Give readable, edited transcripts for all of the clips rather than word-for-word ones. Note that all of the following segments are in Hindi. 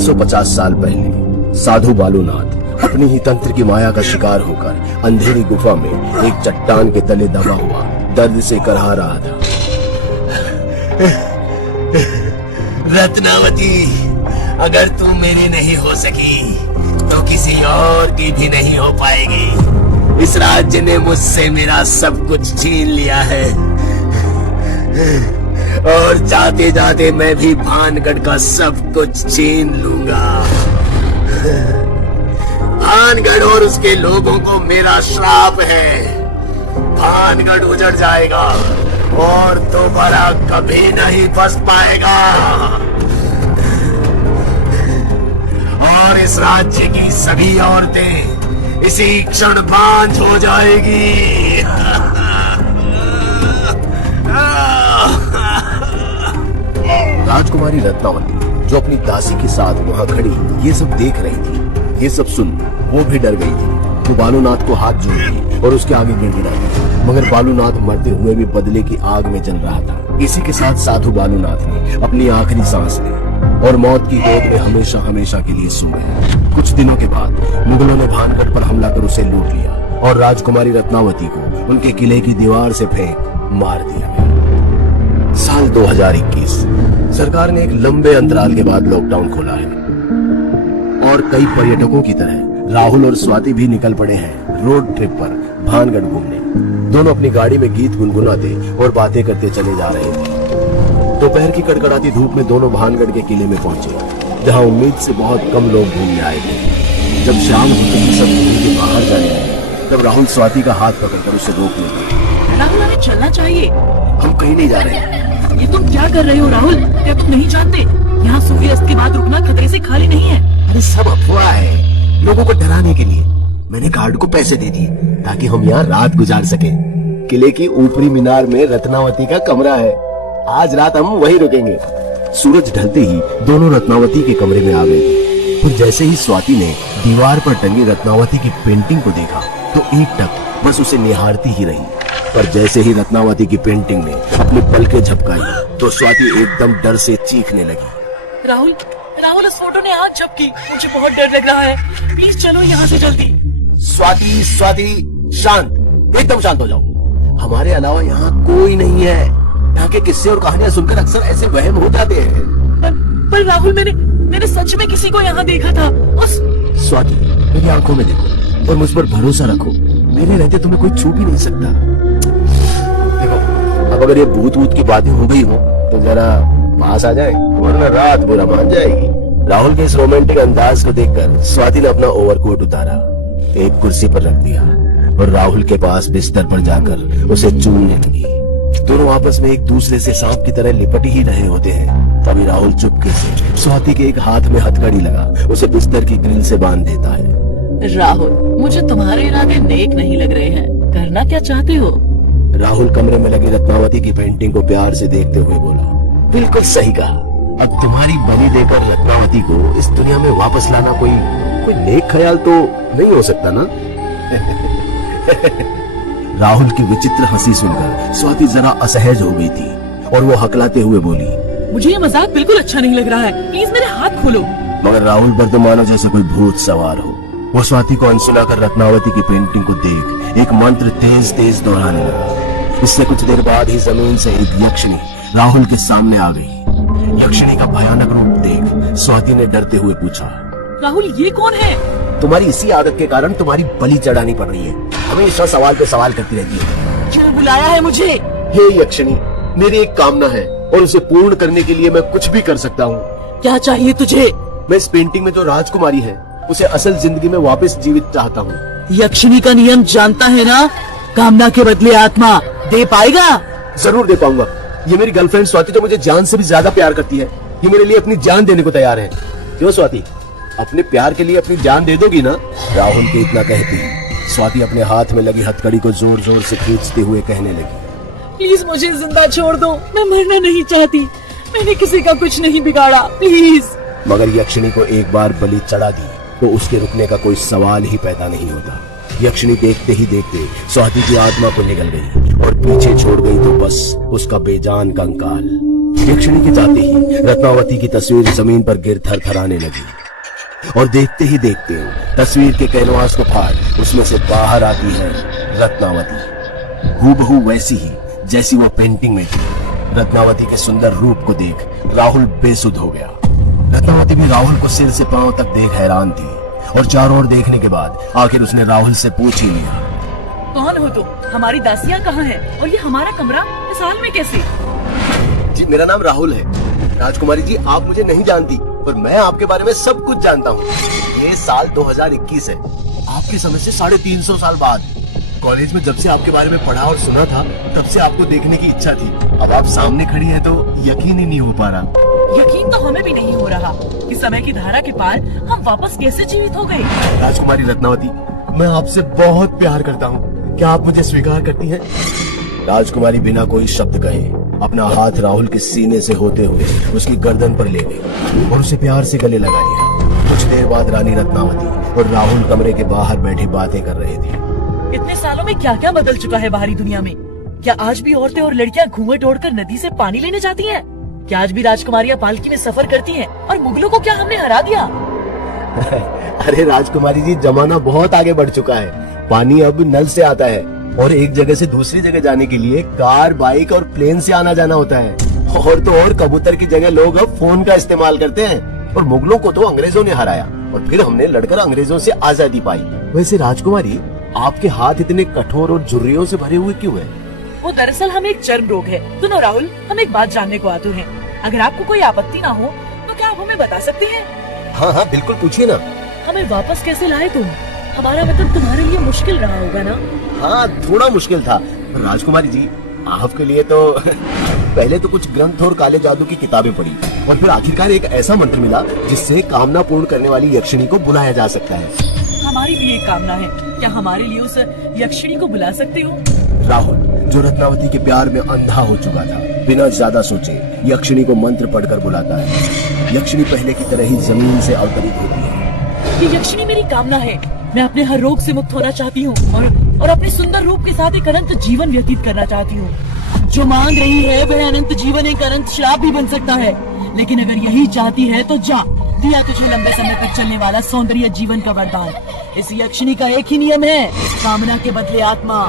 350 साल पहले साधु बालूनाथ अपनी ही तंत्र की माया का शिकार होकर अंधेरी गुफा में एक चट्टान के तले दबा हुआ दर्द से करहा रहा था। रत्नावती, अगर तू मेरी नहीं हो सकी तो किसी और की भी नहीं हो पाएगी। इस राज्य ने मुझसे मेरा सब कुछ छीन लिया है और जाते जाते मैं भी भानगढ़ का सब कुछ छीन लूंगा। भानगढ़ और उसके लोगों को मेरा श्राप है। भानगढ़ उजड़ जाएगा और दोबारा कभी नहीं बस पाएगा और इस राज्य की सभी औरतें इसी क्षण बांझ हो जाएगी। राजकुमारी रत्नावती जो अपनी दासी के साथ वहाँ खड़ी ये सब देख रही थी, ये सब सुन वो भी डर गई थी। वो बालूनाथ को हाथ जोड़ी और उसके आगे गिड़गिड़ाई, मगर बालूनाथ मरते हुए भी बदले की आग में जल रहा था। इसी के साथ साधु बालूनाथ ने अपनी आखिरी सांस ली और मौत की गोद में हमेशा हमेशा के लिए सो गए। कुछ दिनों के बाद मुगलों ने भानगढ़ पर हमला कर उसे लूट लिया और राजकुमारी रत्नावती को उनके किले की दीवार से फेंक मार दिया गया। साल 2021 सरकार ने एक लंबे अंतराल के बाद लॉकडाउन खोला है और कई पर्यटकों की तरह राहुल और स्वाति भी निकल पड़े हैं रोड ट्रिप पर भानगढ़ घूमने। दोनों अपनी गाड़ी में गीत गुनगुनाते और बातें करते चले जा रहे थे। दोपहर की कड़कड़ाती धूप में दोनों भानगढ़ के किले में पहुंचे, जहां उम्मीद से बहुत कम लोग घूमने आए थे। जब शाम होते ही सब किले के बाहर जाने लगे, तब राहुल स्वाति का हाथ पकड़कर उसे रोक लेते। राहुल, हमें चलना चाहिए। हम कहीं नहीं जा रहे। ये तुम क्या कर रहे हो राहुल? क्या तुम नहीं जानते यहाँ सूर्यास्त के बाद रुकना खतरे से खाली नहीं है? अरे सब अफवाह है, लोगों को डराने के लिए। मैंने गार्ड को पैसे दे दिए ताकि हम यहाँ रात गुजार सके। किले की ऊपरी मीनार में रत्नावती का कमरा है, आज रात हम वहीं रुकेंगे। सूरज ढलते ही दोनों रत्नावती के कमरे में आ गए थे। फिर जैसे ही स्वाति ने दीवार पर टंगी रत्नावती की पेंटिंग को देखा तो एकटक बस उसे निहारती ही रही। पर जैसे ही रत्नावती की पेंटिंग ने अपनी पलकें झपकाई तो स्वाति एकदम डर से चीखने लगी। राहुल, राहुल, उस फोटो ने आग झपकी। मुझे बहुत डर लग रहा है। प्लीज चलो यहाँ से जल्दी। स्वाति, स्वाति, शांत, एकदम शांत हो जाओ। हमारे अलावा यहाँ कोई नहीं है। यहाँ के किस्से और कहानियां सुनकर अक्सर ऐसे वहम हो जाते हैं। पर राहुल, मैंने सच में किसी को यहाँ देखा था। स्वाति, मेरी आंखों में देखो और मुझ पर भरोसा रखो। मेरे रहते तुम्हें कोई छू भी नहीं सकता। देखो, अब अगर ये भूत वूत की बातें हो गई हो तो जरा पास आ जाए, वरना रात बुरा मान जाएगी। राहुल के इस रोमांटिक अंदाज को देखकर स्वाति ने अपना ओवरकोट उतारा, एक कुर्सी पर रख दिया और राहुल के पास बिस्तर पर जाकर उसे चूमने लगी। दोनों आपस में एक दूसरे से सांप की तरह लिपट ही रहे होते हैं। तभी राहुल चुपके से स्वाति के एक हाथ में हथकड़ी लगा उसे बिस्तर की ग्रिल से बांध देता है। राहुल, मुझे तुम्हारे इरादे नेक नहीं लग रहे हैं। करना क्या चाहते हो? राहुल कमरे में लगी रत्नावती की पेंटिंग को प्यार से देखते हुए बोला, बिल्कुल सही कहा। अब तुम्हारी बलि देकर रत्नावती को इस दुनिया में वापस लाना कोई नेक ख्याल तो नहीं हो सकता ना? राहुल की विचित्र हंसी सुनकर स्वाति जरा असहज हो गई थी और वो हकलाते हुए बोली, मुझे ये मजाक बिल्कुल अच्छा नहीं लग रहा है। प्लीज मेरे हाथ खोलो। मगर राहुल पर तो मानो जैसे कोई भूत सवार हो। वो स्वाति को अनसुला कर रत्नावती की पेंटिंग को देख एक मंत्र तेज तेज दोहराने लगा। इससे कुछ देर बाद ही जमीन से एक यक्षिणी राहुल के सामने आ गई। यक्षिणी का भयानक रूप देख स्वाति ने डरते हुए पूछा, राहुल, ये कौन है? तुम्हारी इसी आदत के कारण तुम्हारी बलि चढ़ानी पड़ रही है। हमेशा सवाल पे सवाल करती रहती है। क्यों बुलाया है मुझे? हे यक्षिणी, मेरी एक कामना है और उसे पूर्ण करने के लिए मैं कुछ भी कर सकता हूँ। क्या चाहिए तुझे? मैं इस पेंटिंग में जो राजकुमारी है उसे असल जिंदगी में वापस जीवित चाहता हूँ। यक्षिणी का नियम जानता है ना? कामना के बदले आत्मा दे पाएगा? जरूर दे पाऊंगा। ये मेरी गर्लफ्रेंड स्वाति जो मुझे जान से भी ज्यादा प्यार करती है, ये मेरे लिए अपनी जान देने को तैयार है। क्यों स्वाति, अपने प्यार के लिए अपनी जान दे दोगी ना? राहुल के इतना कहती स्वाति अपने हाथ में लगी हथकड़ी को जोर जोर से खींचते हुए कहने लगी, प्लीज मुझे जिंदा छोड़ दो। मैं मरना नहीं चाहती। मैंने किसी का कुछ नहीं बिगाड़ा, प्लीज। मगर यक्षिणी को एक बार बलि चढ़ा दी तो उसके रुकने का कोई सवाल ही पैदा नहीं होता। यक्षिणी देखते ही देखते स्वाति की आत्मा को निगल गई और पीछे छोड़ गई तो बस उसका बेजान कंकाल। यक्षिणी के जाते ही रत्नावती की तस्वीर जमीन पर गिर थरथराने लगी और देखते ही देखते तस्वीर के कैनवास को फाड़ उसमें से बाहर आती है रत्नावती, हूबहू वैसी ही जैसी वो पेंटिंग में थी। रत्नावती के सुंदर रूप को देख राहुल बेसुध हो गया। रत्नावती भी राहुल को सिर से पांव तक देख हैरान थी और चारों ओर देखने के बाद आखिर उसने राहुल से पूछ ही लिया, कौन हो तुम? हमारी दासियाँ कहाँ हैं? और ये हमारा कमरा इस हाल में कैसे? जी मेरा नाम राहुल है। राजकुमारी जी आप मुझे नहीं जानती पर मैं आपके बारे में सब कुछ जानता हूँ। ये साल 2021 है, आपके समय से 350 साल बाद। कॉलेज में जब से आपके बारे में पढ़ा और सुना था तब से आपको देखने की इच्छा थी। अब आप सामने खड़ी है तो यकीन ही नहीं हो पा रहा। यकीन तो हमें भी नहीं हो रहा कि समय की धारा के पार हम वापस कैसे जीवित हो गए। राजकुमारी रत्नावती मैं आपसे बहुत प्यार करता हूँ, क्या आप मुझे स्वीकार करती हैं? राजकुमारी बिना कोई शब्द कहे अपना हाथ राहुल के सीने से होते हुए उसकी गर्दन पर ले गई और उसे प्यार से गले लगा लिया। कुछ देर बाद रानी रत्नावती और राहुल कमरे के बाहर बैठे बातें कर रहे थे। इतने सालों में क्या क्या बदल चुका है बाहरी दुनिया में। क्या आज भी औरतें और लड़कियां घूंघट ओढ़कर नदी से पानी लेने जाती हैं? क्या आज भी राजकुमारियां पालकी में सफर करती हैं? और मुगलों को क्या हमने हरा दिया? अरे राजकुमारी जी जमाना बहुत आगे बढ़ चुका है। पानी अब नल से आता है और एक जगह से दूसरी जगह जाने के लिए कार, बाइक और प्लेन से आना जाना होता है। और तो और कबूतर की जगह लोग अब फोन का इस्तेमाल करते हैं। और मुगलों को तो अंग्रेजों ने हराया और फिर हमने लड़कर अंग्रेजों से आजादी पाई। वैसे राजकुमारी आपके हाथ इतने कठोर और झुर्रियों से भरे हुए क्यों हैं? वो दरअसल हमें एक चर्म रोग है। सुनो राहुल, हम एक बात जानने को आतुर हैं। अगर आपको कोई आपत्ति ना हो तो क्या आप हमें बता सकते हैं? हाँ हाँ बिल्कुल पूछिए ना। हमें वापस कैसे लाए तुम? हमारा मतलब तुम्हारे लिए मुश्किल रहा होगा ना? हाँ थोड़ा मुश्किल था पर राजकुमारी जी आपके लिए तो पहले तो कुछ ग्रंथ और काले जादू की किताबें पढ़ी और फिर आखिरकार एक ऐसा मंत्र मिला जिससे कामना पूर्ण करने वाली यक्षिणी को बुलाया जा सकता है। हमारी भी एक कामना है, क्या हमारे लिए उस यक्षिणी को बुला सकते हो? राहुल जो रत्नावती के प्यार में अंधा हो चुका था बिना ज्यादा सोचे यक्षिणी को मंत्र पढ़कर बुलाता है। यक्षिणी पहले की तरह ही जमीन से अवतरित होती है। ये यक्षिणी मेरी कामना है। मैं अपने हर रोग से मुक्त होना चाहती हूँ और अपने सुंदर रूप के साथ एक अनंत जीवन व्यतीत करना चाहती हूँ। जो मांग रही है वह अनंत जीवन एक अनंत श्राप भी बन सकता है, लेकिन अगर यही चाहती है तो जा, दिया तुझे लंबे समय तक चलने वाला सौंदर्य जीवन का वरदान। इस यक्षिणी का एक ही नियम है, कामना के बदले आत्मा।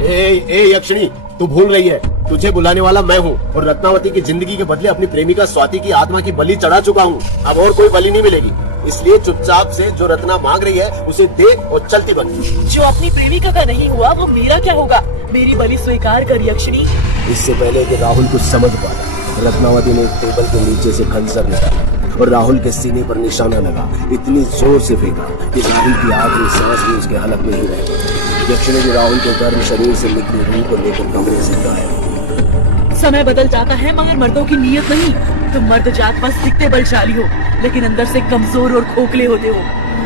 ए यक्षिणी तू भूल रही है, तुझे बुलाने वाला मैं हूँ और रत्नावती की जिंदगी के बदले अपनी प्रेमिका स्वाति की आत्मा की बलि चढ़ा चुका हूँ। अब और कोई बलि नहीं मिलेगी, इसलिए चुपचाप से जो रत्ना मांग रही है उसे दे और चलती बन। जो अपनी प्रेमिका का नहीं हुआ वो मेरा क्या होगा? मेरी बलि स्वीकार कर यक्षिणी। इससे पहले कि राहुल कुछ समझ पाता रत्नावती ने टेबल के नीचे से खंजर निकाला और राहुल के सीने पर निशाना लगा इतनी जोर से फेंका कि राहुल की आखिरी सांस भी उसके हलक में ही रह गई। यक्षिणी भी राहुल के गर्म शरीर से निकली रूह को लेकर कमरे से गायब। समय बदल जाता है मगर मर्दों की नीयत नहीं। तुम मर्द जात बस दिखते बलशाली हो लेकिन अंदर से कमजोर और खोखले होते हो।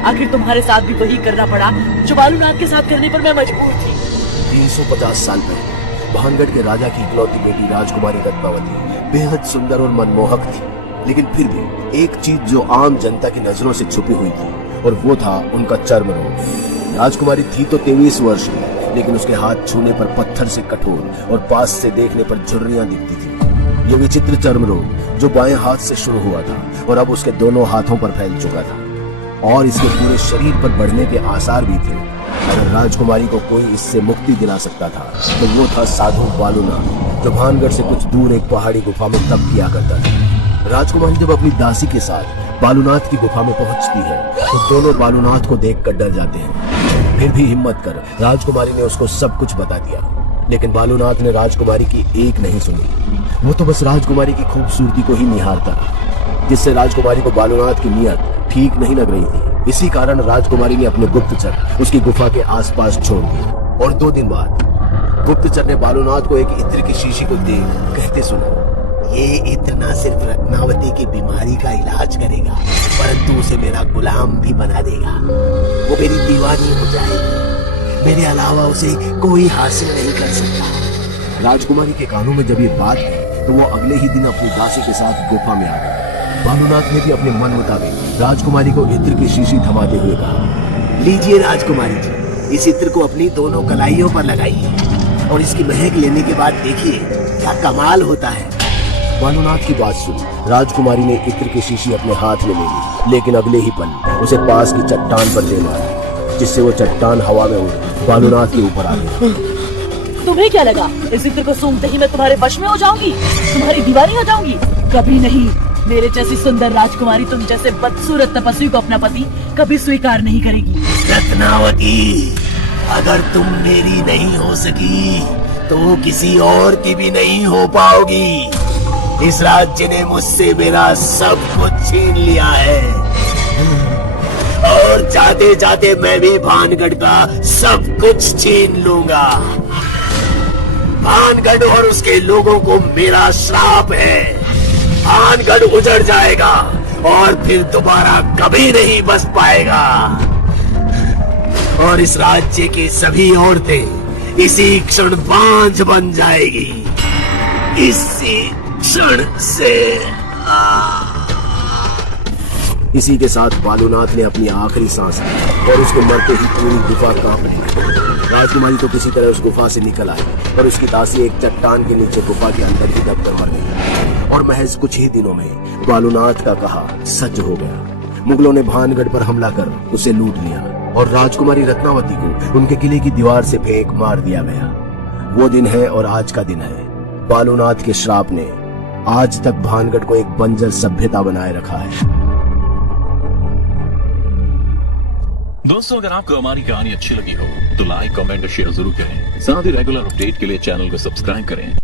आखिर तुम्हारे साथ भी वही करना पड़ा जो बालूनाथ के साथ करने पर मैं मजबूर थी। 350 साल पहले भानगढ़ के राजा की इकलौती बेटी राजकुमारी रत्नावती बेहद सुंदर और मनमोहक थी, लेकिन फिर भी एक चीज जो आम जनता की नजरों से छुपी हुई थी और वो था उनका चर्म रोग। राजकुमारी थी तो 23 वर्ष की, लेकिन उसके हाथ छूने पर पत्थर से कठोर और पास से देखने पर झुर्रियां दिखती थी। ये विचित्र चर्म रोग जो बाएं हाथ से शुरू हुआ था और अब उसके दोनों हाथों पर फैल चुका था और इसके पूरे शरीर पर बढ़ने के आसार भी थे। अगर राजकुमारी को कोई इससे मुक्ति दिला सकता था तो वो था साधु बालूनाथ, जो भानगढ़ से कुछ दूर एक पहाड़ी गुफा में तप किया करता था। राजकुमारी जब अपनी दासी के साथ बालूनाथ की गुफा में पहुंचती है तो दोनों बालूनाथ को देखकर डर जाते हैं। फिर भी हिम्मत कर राजकुमारी ने उसको सब कुछ बता दिया, लेकिन बालूनाथ ने राजकुमारी की एक नहीं सुनी। वो तो बस राजकुमारी की खूबसूरती को ही निहारता था, जिससे राजकुमारी को बालूनाथ की नीयत ठीक नहीं लग रही थी। इसी कारण राजकुमारी ने अपने गुप्तचर उसकी गुफा के आसपास छोड़ दिए और 2 दिन बाद गुप्तचर ने बालूनाथ को एक इत्र की शीशी को देख कहते सुना, ये इत्र न सिर्फ रत्नावती की बीमारी का इलाज करेगा परंतु उसे मेरा गुलाम भी बना देगा। वो मेरी दीवानी हो जाएगी, मेरे अलावा उसे कोई हासिल नहीं कर सकता। राजकुमारी के कानों में जब ये बात की तो वो अगले ही दिन अपनी दासी के साथ गुफा में आ गई। बालूनाथ ने भी अपने मन मुताबिक राजकुमारी को इत्र की शीशी थमाते हुए कहा, लीजिए राजकुमारी जी, इस इत्र को अपनी दोनों कलाइयों पर लगाइए और इसकी महक लेने के बाद देखिए क्या कमाल होता है। बालूनाथ की बात सुन राजकुमारी ने इत्र की शीशी अपने हाथ में ले ली, लेकिन अगले ही पल उसे पास की चट्टान पर दे मारा, जिससे वो चट्टान हवा में उड़ बालूनाथ के ऊपर आ गई। तुम्हें क्या लगा इस इत्र को सूंघते ही मैं तुम्हारे वश में हो जाऊंगी, तुम्हारी दीवानी हो जाऊंगी? कभी नहीं। मेरे जैसी सुंदर राजकुमारी तुम जैसे बदसूरत तपस्वी को अपना पति कभी स्वीकार नहीं करेगी। रत्नावती, अगर तुम मेरी नहीं हो सकी तो किसी और की भी नहीं हो पाओगी। इस राज्य ने मुझसे मेरा सब कुछ छीन लिया है और जाते जाते मैं भी भानगढ़ का सब कुछ छीन लूंगा। भानगढ़ और उसके लोगों को मेरा श्राप है। भानगढ़ उजड़ जाएगा और फिर दोबारा कभी नहीं बस पाएगा। और इस राज्य की सभी औरतें इसी क्षण बांझ बन जाएगी। इसी क्षण से इसी के साथ बालूनाथ ने अपनी आखिरी सांस ली और उसको मरते ही पूरी गुफा कांप रही। राजकुमारी तो किसी तरह उस गुफा से निकल आई, पर उसकी दासी एक चट्टान के नीचे गुफा के अंदर ही दबकर मर गई। और महज कुछ ही दिनों में बालूनाथ का कहा सच हो गया। मुगलों ने भानगढ़ पर हमला कर उसे लूट लिया और राजकुमारी रत्नावती को उनके किले की दीवार से फेंक मार दिया गया। वो दिन है और आज का दिन है। बालूनाथ के श्राप ने आज तक भानगढ़ को एक बंजर सभ्यता बनाए रखा है। दोस्तों, अगर आपको हमारी कहानी अच्छी लगी हो तो लाइक, कमेंट और शेयर जरूर करें। साथ ही रेगुलर अपडेट के लिए चैनल को सब्सक्राइब करें।